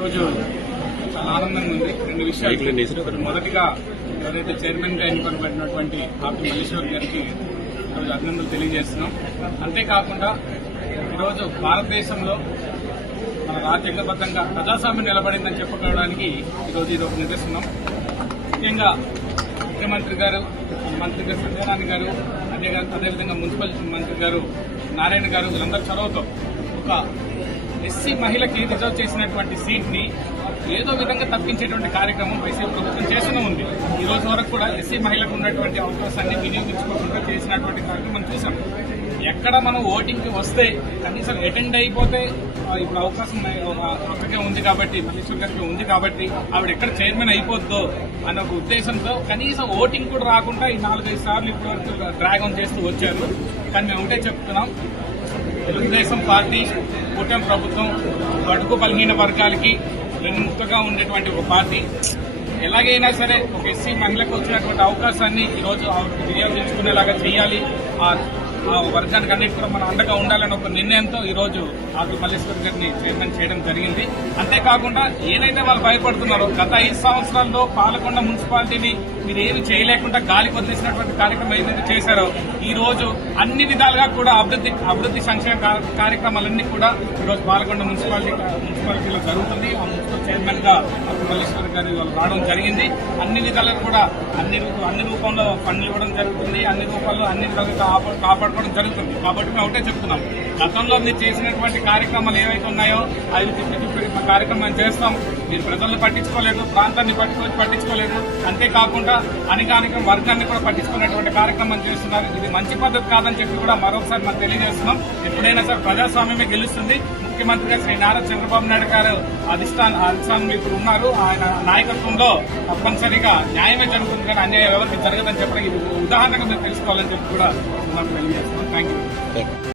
రోజు చాలా ఆనందంగా ఉంది. రెండు విషయాలు. మొదటిగా ఎవరైతే చైర్మన్గా ఎన్నుకొనబడినటువంటి ఆపి మల్లేశ్వర్ గారికి ఈరోజు అభినందనలు తెలియజేస్తున్నాం. అంతేకాకుండా ఈరోజు భారతదేశంలో మన రాజ్యాంగబద్ధంగా ప్రజాస్వామ్యం నిలబడిందని చెప్పుకోవడానికి ఈరోజు ఇది ఒక నిదర్శనం. ముఖ్యంగా ముఖ్యమంత్రి గారు మంత్రి గారు సత్యనారాయణ గారు అదే అదేవిధంగా మున్సిపల్ మంత్రి గారు నారాయణ గారు వీళ్ళందరి చొరవతో ఒక ఎస్సీ మహిళకి రిజర్వ్ చేసినటువంటి సీట్ని ఏదో విధంగా తప్పించేటువంటి కార్యక్రమం వైసీపీ ప్రభుత్వం చేస్తూనే ఉంది. ఈ రోజు వరకు కూడా ఎస్సీ మహిళకు ఉన్నటువంటి అవకాశాన్ని వినియోగించుకోకుండా చేసినటువంటి కార్యక్రమం మనం చూసాం. ఎక్కడ మనం ఓటింగ్కి వస్తే కనీసం అటెండ్ అయిపోతే ఇప్పుడు అవకాశం ఒక్కకే ఉంది కాబట్టి మల్లేశ్వర్ గారికి ఉంది కాబట్టి ఆవిడ ఎక్కడ చైర్మన్ అయిపోద్దో అన్న ఒక ఉద్దేశంతో కనీసం ఓటింగ్ కూడా రాకుండా ఈ నాలుగైదు సార్లు ఇప్పటి వరకు డ్రాగన్ చేస్తూ వచ్చారు. కానీ మేము ఒకటే చెప్తున్నాం తెలుగుదేశం పార్టీ కూటమి ప్రభుత్వం బడుగు బలహీన వర్గాలకి వెన్నుముక్కగా ఉండేటువంటి ఒక పార్టీ. ఎలాగైనా సరే ఒక ఎస్సీ మహిళకు వచ్చినటువంటి అవకాశాన్ని ఈరోజు వినియోగించుకునేలాగా చేయాలి. ఆ ఆ వర్గానికి అన్నిటి కూడా మనం అండగా ఉండాలని ఒక నిర్ణయంతో ఈ రోజు ఆకుల మల్లేశ్వర్ గారిని చైర్మన్ చేయడం జరిగింది. అంతేకాకుండా ఏదైతే వాళ్ళు భయపడుతున్నారో గత ఐదు సంవత్సరాల్లో పాలకొండ మున్సిపాలిటీని మీరు ఏమి చేయలేకుండా గాలి వదిలేసినటువంటి కార్యక్రమం ఏదైతే చేశారో ఈ రోజు అన్ని విధాలుగా కూడా అభివృద్ధి అభివృద్ధి సంక్షేమ కార్యక్రమాలన్నీ కూడా ఈ రోజు పాలకొండ మున్సిపాలిటీ మున్సిపాలిటీలో జరుగుతుంది. ఆ మున్సిపల్ చైర్మన్గా మల్లేశ్వర్ గారు రావడం జరిగింది. అన్ని విధాలుగా కూడా అన్ని అన్ని రూపంలో పనులు ఇవ్వడం జరుగుతుంది. అన్ని రూపాల్లో అన్ని విధాలుగా కాపాడు కాపాడుకోవడం జరుగుతుంది. కాబట్టి మేము ఒకటే చెప్తున్నాం గతంలో మీరు చేసినటువంటి కార్యక్రమాలు ఏవైతే ఉన్నాయో అవి తిప్పి తిప్పి కార్యక్రమం చేస్తాం మీరు ప్రజలను పట్టించుకోలేదు ప్రాంతాన్ని పట్టుకొని పట్టించుకోలేదు. అంతేకాకుండా అనేకానికం వర్గాన్ని కూడా పట్టించుకునేటువంటి కార్యక్రమం చేస్తున్నారు. ఇది మంచి పద్ధతి కాదని చెప్పి కూడా మరొకసారి మనం తెలియజేస్తున్నాం. ఎప్పుడైనా సరే ప్రజాస్వామ్యమే గెలుస్తుంది. ముఖ్యమంత్రిగా శ్రీ నారా చంద్రబాబు నాయుడు గారు అధిష్టాన అధిష్టానం ఇప్పుడు ఉన్నారు. ఆయన నాయకత్వంలో తప్పనిసరిగా న్యాయమే జరుగుతుంది కానీ అన్యాయం ఎవరికి జరగదని చెప్పడం ఇది ఉదాహరణగా మీరు తెలుసుకోవాలని చెప్పి కూడా నాకు తెలియజేస్తున్నాం. Thank you